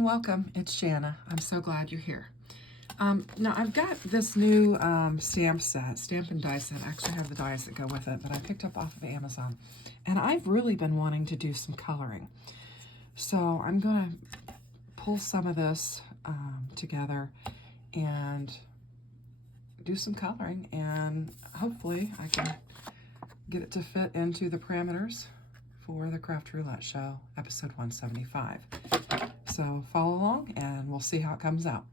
everyone, welcome. It's Shanna. I'm so glad you're here. Now I've got this new stamp set, stamp and die set. I actually have the dies that go with it that I picked up off of Amazon. And I've really been wanting to do some coloring. So I'm going to pull some of this together and do some coloring, and hopefully I can get it to fit into the parameters for the Craft Roulette Show, episode 175. So follow along and we'll see how it comes out.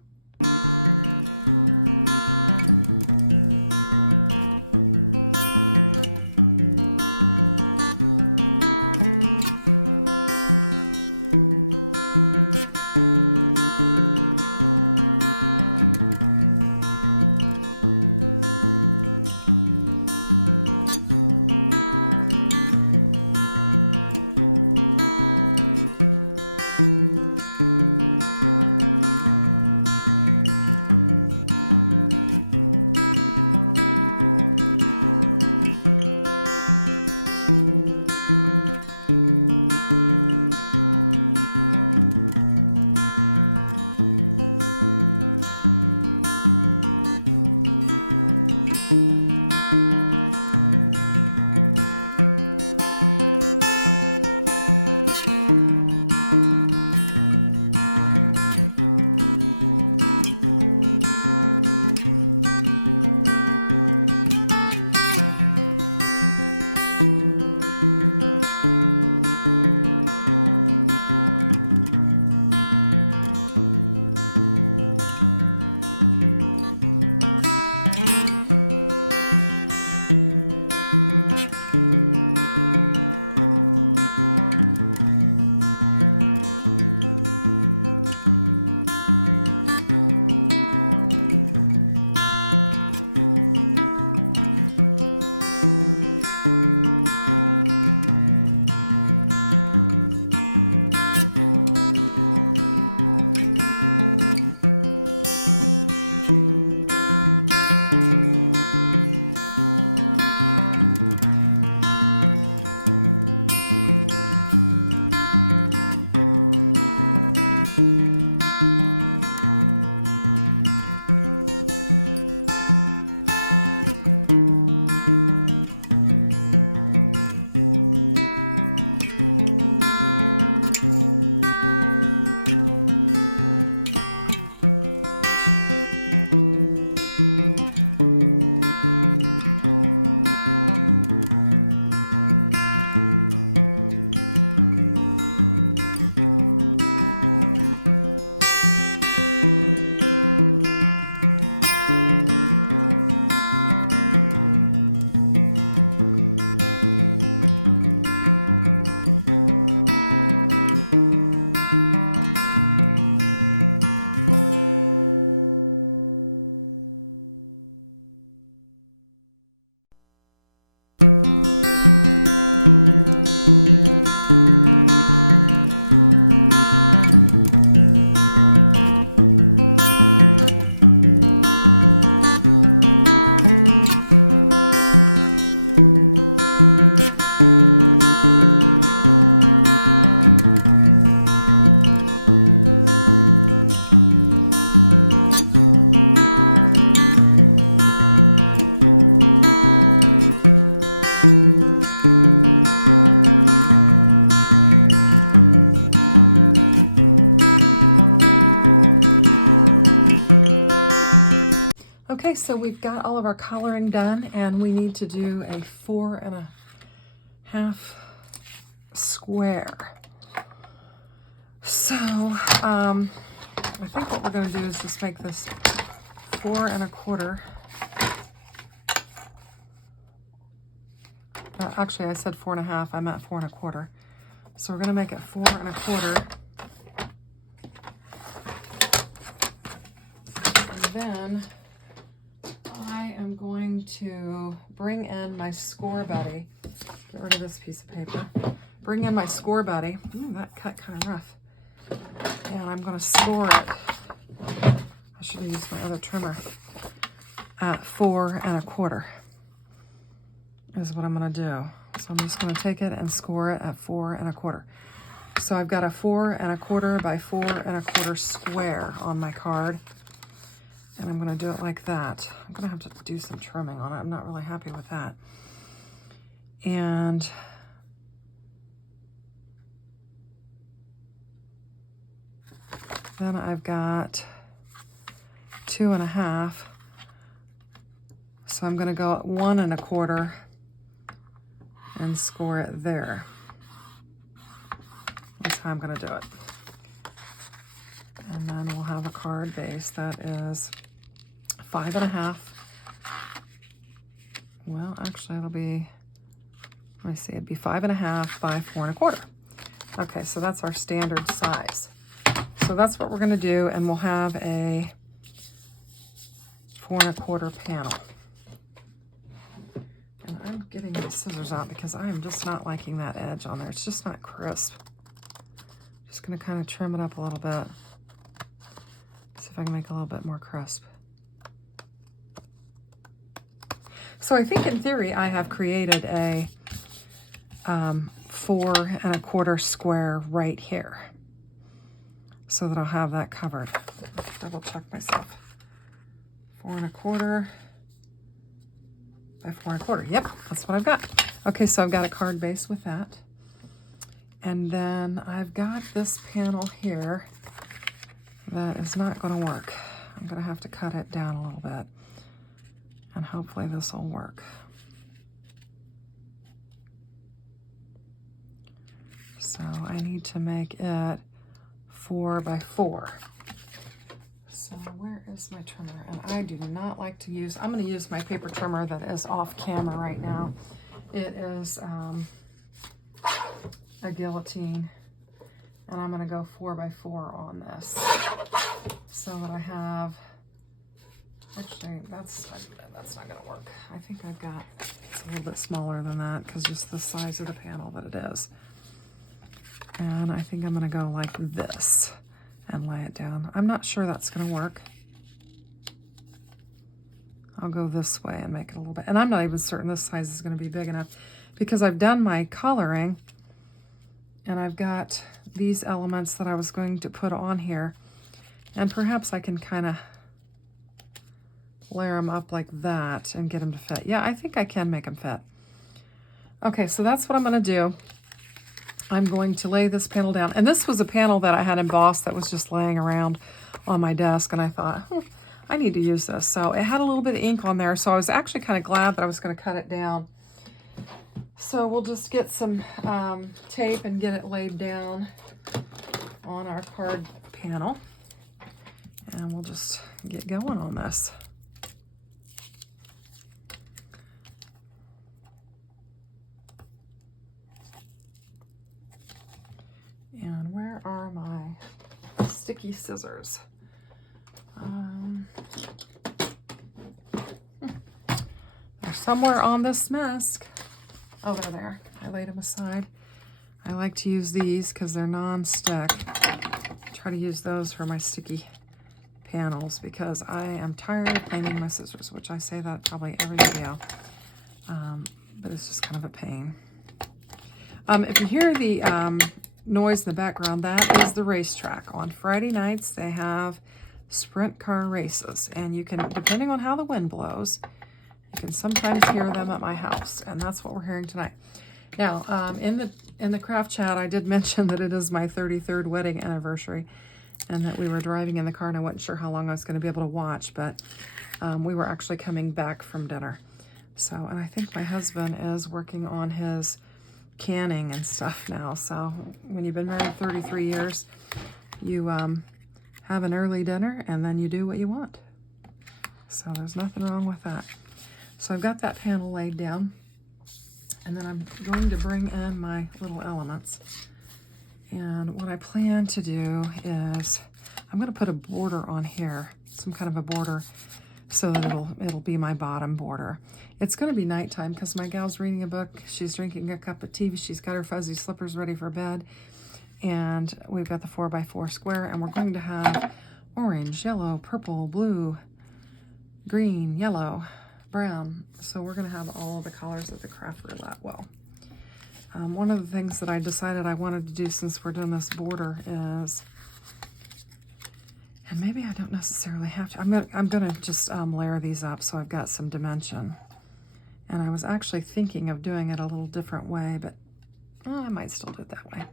Okay, so we've got all of our coloring done, and we need to do a 4.5 square. So I think what we're going to do is just make this 4.25. Actually, I said 4.5. I meant 4.25. So we're going to make it 4.25. And then I am going to bring in my score buddy. Get rid of this piece of paper. Bring in my score buddy. Ooh, that cut kind of rough. And I'm going to score it. I should have used my other trimmer. At 4.25 is what I'm going to do. So I'm just going to take it and score it at 4.25. So I've got a 4 1/4 by 4 1/4 square on my card. And I'm going to do it like that. I'm going to have to do some trimming on it. I'm not really happy with that. And then I've got 2 1/2. So I'm going to go at 1 1/4 and score it there. That's how I'm going to do it. And then we'll have a card base that is 5 1/2. Well, actually it'll be, let me see, it'd be 5 1/2 by 4 1/4. Okay, so that's our standard size. So that's what we're going to do, and we'll have a 4 1/4 panel. And I'm getting my scissors out because I am just not liking that edge on there. It's just not crisp. Just going to kind of trim it up a little bit. See if I can make it a little bit more crisp. So I think in theory I have created a 4 1/4 square right here, so that I'll have that covered. Double check myself. 4 1/4 by 4 1/4. Yep, that's what I've got. Okay, so I've got a card base with that. And then I've got this panel here that is not going to work. I'm going to have to cut it down a little bit. And hopefully this will work. So I need to make it 4 by 4. So where is my trimmer? And I do not like to use, I'm going to use my paper trimmer that is off camera right now. It is a guillotine, and I'm going to go 4 by 4 on this, so that I have, actually that's not going to work. I think I've got, it's a little bit smaller than that because just the size of the panel that it is. And I think I'm going to go like this and lay it down. I'm not sure that's going to work. I'll go this way and make it a little bit, and I'm not even certain this size is going to be big enough because I've done my coloring and I've got these elements that I was going to put on here, and perhaps I can kind of layer them up like that and get them to fit. Yeah, I think I can make them fit. Okay, so that's what I'm going to do. I'm going to lay this panel down. And this was a panel that I had embossed that was just laying around on my desk, and I thought, I need to use this. So it had a little bit of ink on there, so I was actually kind of glad that I was going to cut it down. So we'll just get some tape and get it laid down on our card panel. And we'll just get going on this. And where are my sticky scissors? They're somewhere on this mask. Oh, they're there. I laid them aside. I like to use these because they're non-stick. Try to use those for my sticky panels because I am tired of cleaning my scissors, which I say that probably every video, but it's just kind of a pain. If you hear the noise in the background, that is the racetrack. On Friday nights, they have sprint car races, and you can, depending on how the wind blows, you can sometimes hear them at my house, and that's what we're hearing tonight. Now, in the craft chat, I did mention that it is my 33rd wedding anniversary, and that we were driving in the car, and I wasn't sure how long I was going to be able to watch, but we were actually coming back from dinner. So, and I think my husband is working on his canning and stuff now. So when you've been married 33 years, you have an early dinner, and then you do what you want. So there's nothing wrong with that. So I've got that panel laid down, and then I'm going to bring in my little elements. And what I plan to do is I'm going to put a border on here, some kind of a border, so that it'll be my bottom border. It's going to be nighttime because my gal's reading a book. She's drinking a cup of tea. She's got her fuzzy slippers ready for bed. And we've got the 4 by 4 square, and we're going to have orange, yellow, purple, blue, green, yellow, brown. So we're going to have all of the colors of the craft roulette. Well, One of the things that I decided I wanted to do since we're doing this border is, and maybe I don't necessarily have to, I'm gonna just layer these up so I've got some dimension. And I was actually thinking of doing it a little different way, but I might still do it that way.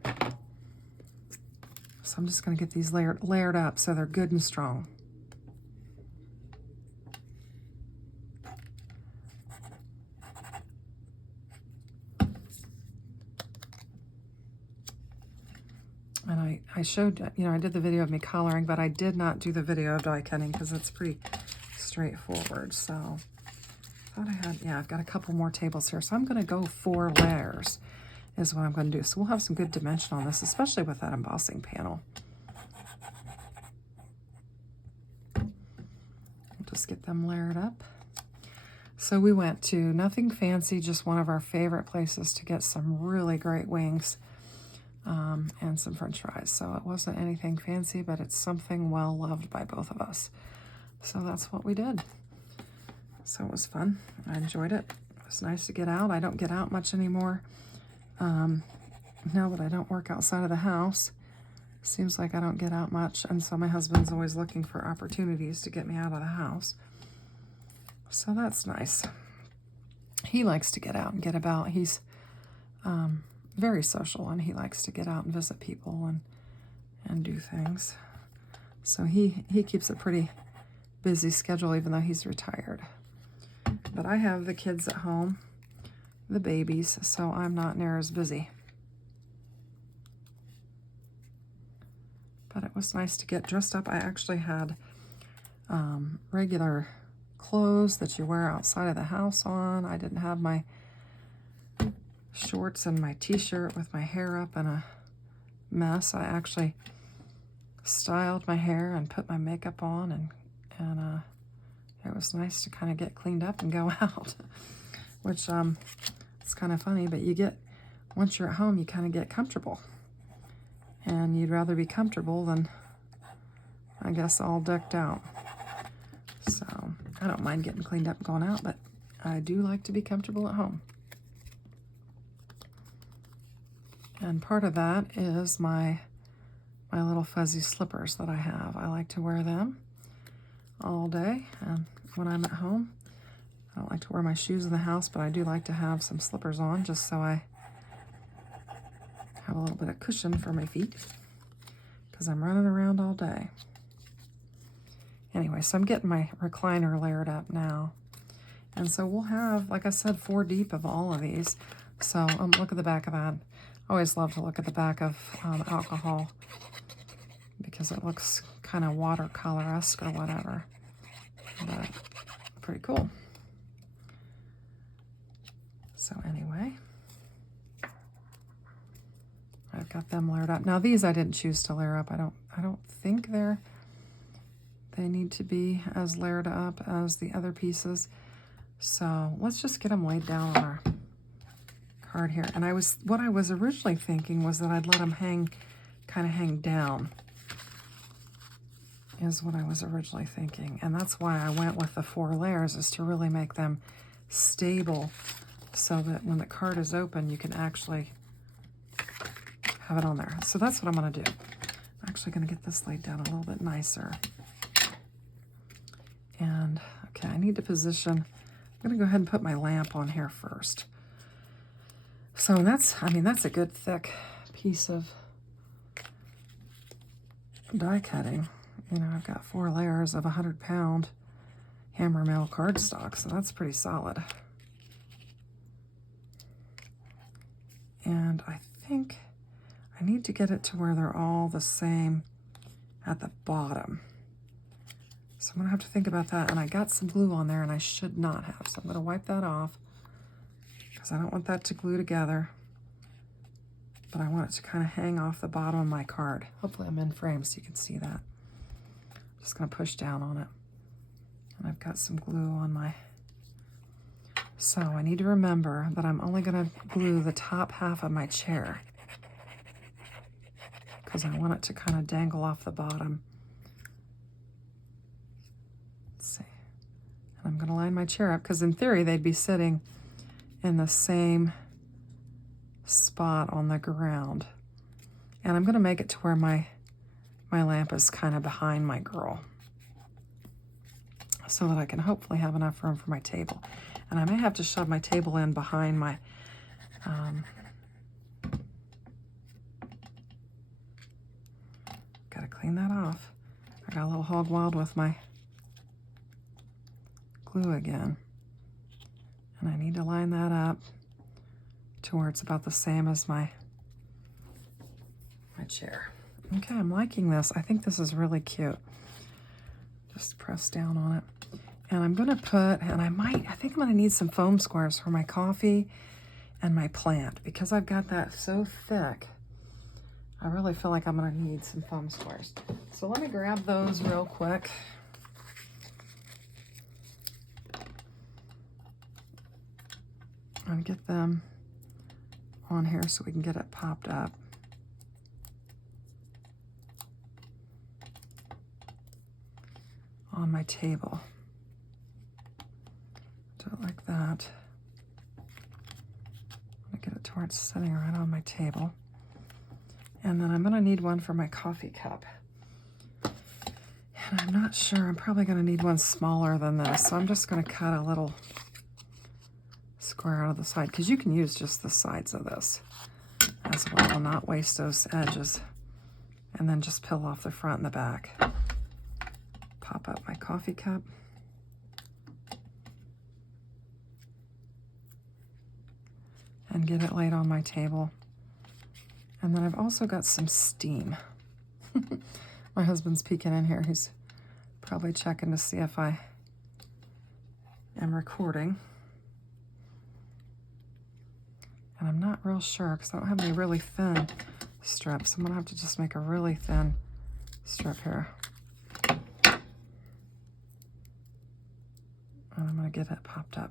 So I'm just gonna get these layered up so they're good and strong. And I showed, you know, I did the video of me coloring, but I did not do the video of die cutting because it's pretty straightforward. So I thought I had, yeah, I've got a couple more tables here. So I'm going to go 4 layers is what I'm going to do. So we'll have some good dimension on this, especially with that embossing panel. We'll just get them layered up. So we went to nothing fancy, just one of our favorite places to get some really great wings. And some french fries. So it wasn't anything fancy, but it's something well loved by both of us. So that's what we did. So it was fun. I enjoyed it. It was nice to get out. I don't get out much anymore. Now that I don't work outside of the house, seems like I don't get out much. And so my husband's always looking for opportunities to get me out of the house. So that's nice. He likes to get out and get about. He's very social, and he likes to get out and visit people and do things. So he keeps a pretty busy schedule, even though he's retired. But I have the kids at home, the babies, so I'm not near as busy. But it was nice to get dressed up. I actually had regular clothes that you wear outside of the house on. I didn't have my shorts and my t-shirt with my hair up in a mess. I actually styled my hair and put my makeup on, and it was nice to kind of get cleaned up and go out, which it's kind of funny, but once you're at home, you kind of get comfortable, and you'd rather be comfortable than, I guess, all decked out. So I don't mind getting cleaned up and going out, but I do like to be comfortable at home. And part of that is my little fuzzy slippers that I have. I like to wear them all day, and when I'm at home, I don't like to wear my shoes in the house, but I do like to have some slippers on just so I have a little bit of cushion for my feet because I'm running around all day. Anyway, so I'm getting my recliner layered up now. And so we'll have, like I said, 4 deep of all of these. So look at the back of that. I always love to look at the back of alcohol because it looks kind of watercolor-esque or whatever. But pretty cool. So anyway, I've got them layered up. Now these I didn't choose to layer up. I don't think they need to be as layered up as the other pieces. So let's just get them laid down on our card here. And what I was originally thinking was that I'd let them kind of hang down, is what I was originally thinking. And that's why I went with the 4 layers, is to really make them stable so that when the card is open, you can actually have it on there. So that's what I'm gonna do. I'm actually gonna get this laid down a little bit nicer. And okay, I need to position, I'm gonna go ahead and put my lamp on here first. So that's a good thick piece of die cutting. You know, I've got 4 layers of 100-pound hammer mill cardstock, so that's pretty solid. And I think I need to get it to where they're all the same at the bottom. So I'm gonna have to think about that. And I got some glue on there and I should not have, so I'm gonna wipe that off because I don't want that to glue together. But I want it to kind of hang off the bottom of my card. Hopefully I'm in frame so you can see that. I'm just gonna push down on it. And I've got some glue on my... So I need to remember that I'm only gonna glue the top half of my chair because I want it to kind of dangle off the bottom. Let's see. And I'm gonna line my chair up because in theory they'd be sitting in the same spot on the ground. And I'm going to make it to where my lamp is kind of behind my girl, so that I can hopefully have enough room for my table. And I may have to shove my table in behind my gotta clean that off. I got a little hog wild with my glue again. And I need to line that up to where it's about the same as my chair. Okay, I'm liking this. I think this is really cute. Just press down on it. And I'm gonna put, and I think I'm gonna need some foam squares for my coffee and my plant, because I've got that so thick. I really feel like I'm gonna need some foam squares. So let me grab those real quick. And get them on here so we can get it popped up. On my table. Do it like that. I'm gonna get it to where it's sitting right on my table. And then I'm gonna need one for my coffee cup. And I'm not sure, I'm probably gonna need one smaller than this. So I'm just gonna cut a little square out of the side, because you can use just the sides of this as well, not waste those edges. And then just peel off the front and the back. Pop up my coffee cup. And get it laid on my table. And then I've also got some steam. My husband's peeking in here. He's probably checking to see if I am recording. And I'm not real sure because I don't have any really thin strips. I'm gonna have to just make a really thin strip here. And I'm gonna get it popped up.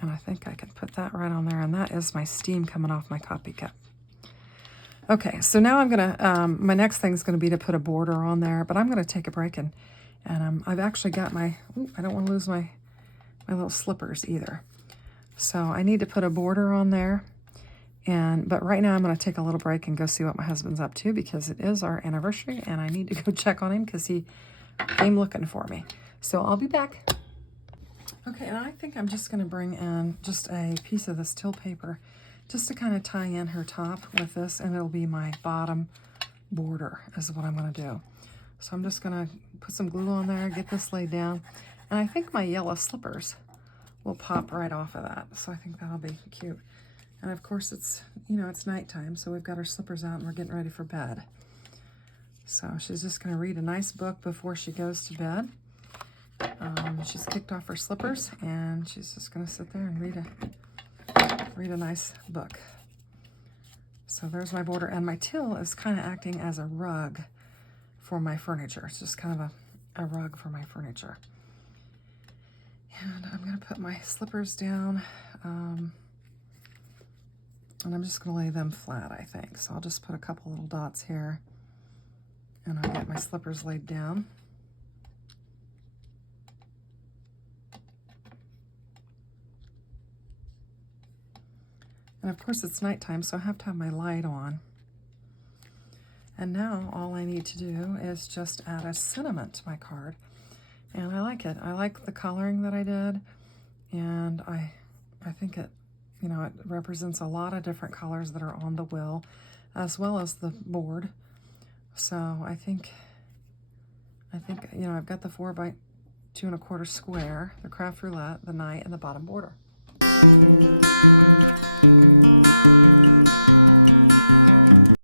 And I think I can put that right on there, and that is my steam coming off my coffee cup. Okay, so now I'm gonna, my next thing is gonna be to put a border on there, but I'm gonna take a break and I've actually got my, I don't wanna lose my little slippers either. So I need to put a border on there, but right now I'm gonna take a little break and go see what my husband's up to, because it is our anniversary and I need to go check on him because he came looking for me. So I'll be back. Okay, and I think I'm just gonna bring in just a piece of this till paper just to kind of tie in her top with this, and it'll be my bottom border is what I'm gonna do. So I'm just gonna put some glue on there, get this laid down, and I think my yellow slippers will pop right off of that. So I think that'll be cute. And of course it's, you know, it's nighttime, so we've got our slippers out and we're getting ready for bed. So she's just gonna read a nice book before she goes to bed. She's kicked off her slippers and she's just gonna sit there and read a nice book. So there's my border, and my till is kind of acting as a rug for my furniture. It's just kind of a rug for my furniture. And I'm gonna put my slippers down, and I'm just gonna lay them flat, I think. So I'll just put a couple little dots here, and I'll get my slippers laid down. And of course it's nighttime, so I have to have my light on. And now all I need to do is just add a sentiment to my card. And I like it. I like the coloring that I did. And I think it, you know, it represents a lot of different colors that are on the will, as well as the board. So I think, you know, I've got the 4 by 2 1/4 square, the craft roulette, the knight, and the bottom border.